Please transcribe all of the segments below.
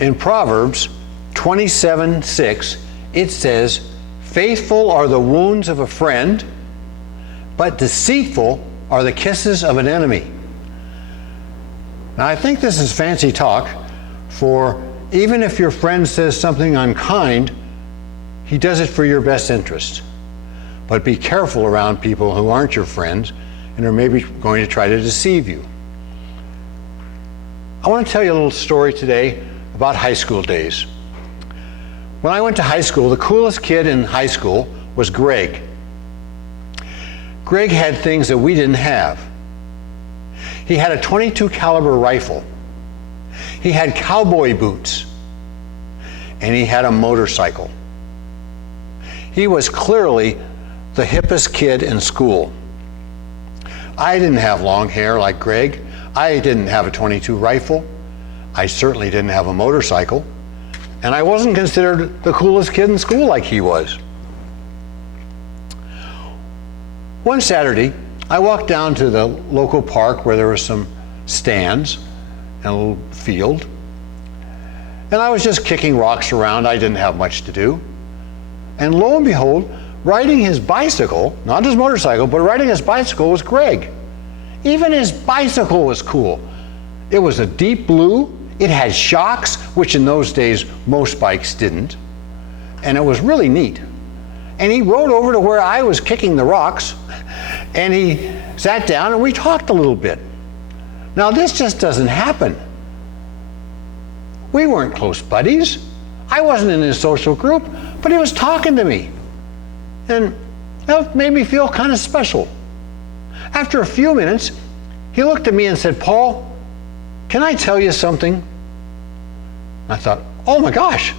In Proverbs 27:6, it says, "Faithful are the wounds of a friend, but deceitful are the kisses of an enemy." Now, I think this is fancy talk, for even if your friend says something unkind, he does it for your best interest. But be careful around people who aren't your friends and are maybe going to try to deceive you. I want to tell you a little story today about high school days. When I went to high school, the coolest kid in high school was Greg. Greg had things that we didn't have. He had a .22 caliber rifle. He had cowboy boots. And he had a motorcycle. He was clearly the hippest kid in school. I didn't have long hair like Greg. I didn't have a .22 rifle. I certainly didn't have a motorcycle. And I wasn't considered the coolest kid in school like he was. One Saturday, I walked down to the local park where there were some stands and a little field. And I was just kicking rocks around. I didn't have much to do. And lo and behold, riding his bicycle, not his motorcycle, but riding his bicycle was Greg. Even his bicycle was cool. It was a deep blue. It had shocks, which in those days most bikes didn't. And it was really neat. And he rode over to where I was kicking the rocks, and he sat down and we talked a little bit. Now this just doesn't happen. We weren't close buddies. I wasn't in his social group, but he was talking to me. And that made me feel kind of special. After a few minutes, he looked at me and said, "Paul, can I tell you something?" I thought, oh my gosh,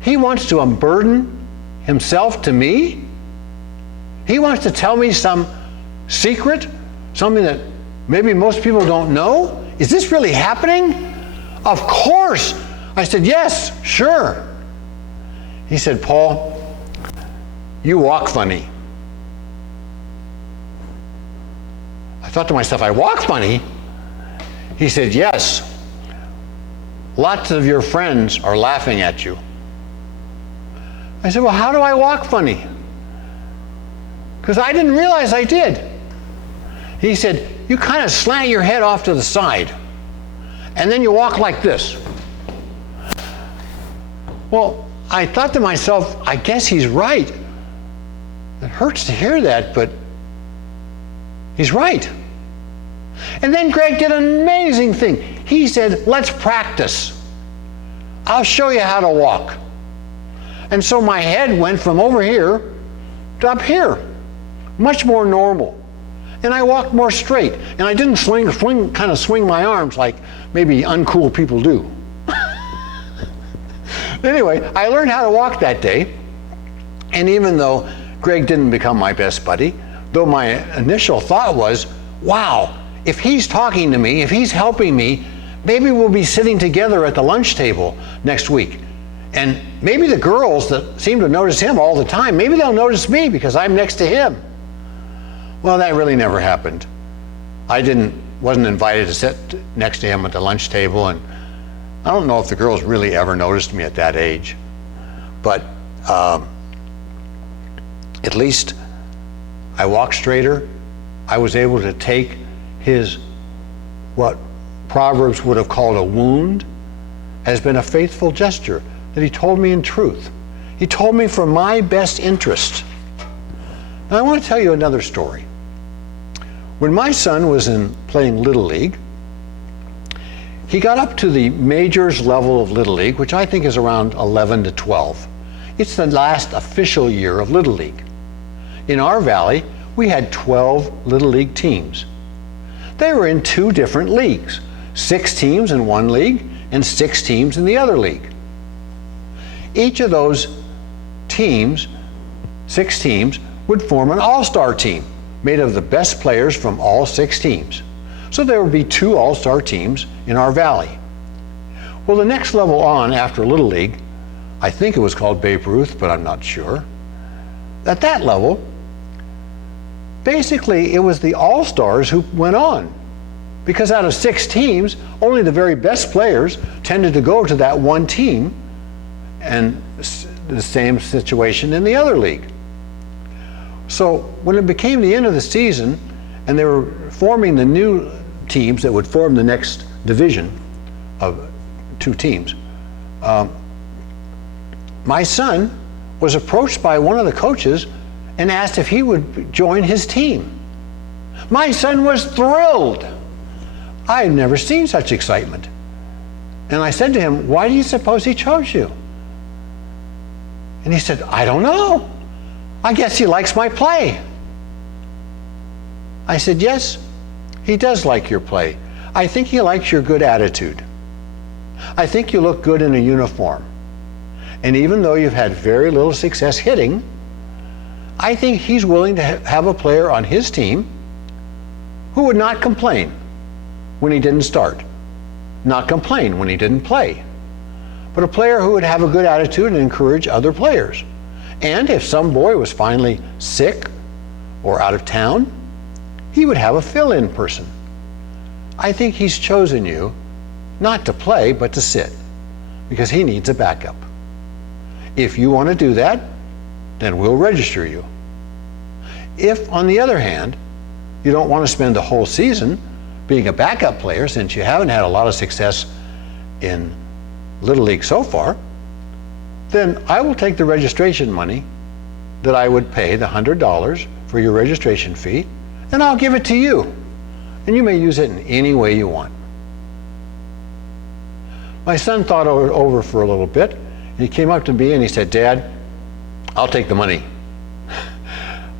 he wants to unburden himself to me? He wants to tell me some secret, something that maybe most people don't know? Is this really happening? Of course. I said, yes, sure. He said, "Paul, you walk funny." I thought to myself, I walk funny? He said, "Yes. Lots of your friends are laughing at you." I said, "Well, how do I walk funny?" Because I didn't realize I did. He said, "You kind of slant your head off to the side, and then you walk like this." Well, I thought to myself, I guess he's right. It hurts to hear that, but he's right. And then Greg did an amazing thing. He said, "Let's practice. I'll show you how to walk." And so my head went from over here to up here, much more normal. And I walked more straight. And I didn't kind of swing my arms like maybe uncool people do. Anyway, I learned how to walk that day. And even though Greg didn't become my best buddy, though my initial thought was, wow, if he's talking to me, if he's helping me, maybe we'll be sitting together at the lunch table next week. And maybe the girls that seem to notice him all the time, maybe they'll notice me because I'm next to him. Well, that really never happened. I wasn't invited to sit next to him at the lunch table, and I don't know if the girls really ever noticed me at that age. But at least I walked straighter. I was able to take his, what Proverbs would have called a wound, has been a faithful gesture that he told me in truth. He told me for my best interest. Now I want to tell you another story. When my son was playing Little League, he got up to the majors level of Little League, which I think is around 11 to 12. It's the last official year of Little League. In our valley, we had 12 Little League teams. They were in two different leagues, 6 teams in one league and 6 teams in the other league. Each of those teams, 6 teams, would form an all-star team made of the best players from all 6 teams. So there would be 2 all-star teams in our valley. Well, the next level on after Little League, I think it was called Babe Ruth, but I'm not sure. At that level, basically it was the all-stars who went on. Because out of 6 teams, only the very best players tended to go to that one team, and the same situation in the other league. So when it became the end of the season and they were forming the new teams that would form the next division of 2 teams, my son was approached by one of the coaches and asked if he would join his team. My son was thrilled. I had never seen such excitement. And I said to him, "Why do you suppose he chose you?" And he said, "I don't know. I guess he likes my play." I said, "Yes, he does like your play. I think he likes your good attitude. I think you look good in a uniform. And even though you've had very little success hitting, I think he's willing to have a player on his team who would not complain when he didn't start, not complain when he didn't play, but a player who would have a good attitude and encourage other players. And if some boy was finally sick or out of town, he would have a fill-in person. I think he's chosen you not to play, but to sit, because he needs a backup. If you want to do that, then we'll register you. If, on the other hand, you don't want to spend the whole season being a backup player, since you haven't had a lot of success in Little League so far, then I will take the registration money that I would pay, the $100 for your registration fee, and I'll give it to you. And you may use it in any way you want. My son thought over for a little bit, and he came up to me and he said, "Dad, I'll take the money."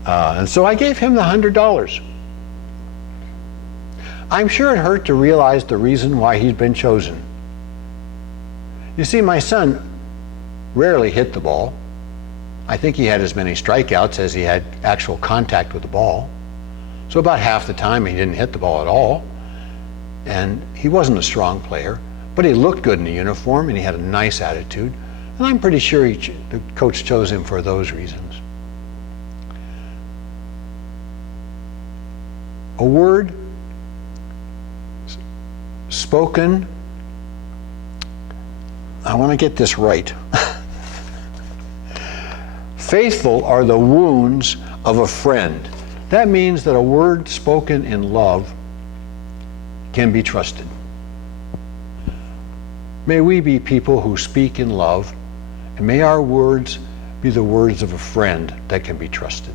And so I gave him the $100. I'm sure it hurt to realize the reason why he'd been chosen. You see, my son rarely hit the ball. I think he had as many strikeouts as he had actual contact with the ball. So about half the time he didn't hit the ball at all. And he wasn't a strong player, but he looked good in the uniform and he had a nice attitude. And I'm pretty sure the coach chose him for those reasons. A word spoken, I want to get this right. Faithful are the wounds of a friend. That means that a word spoken in love can be trusted. May we be people who speak in love, and may our words be the words of a friend that can be trusted.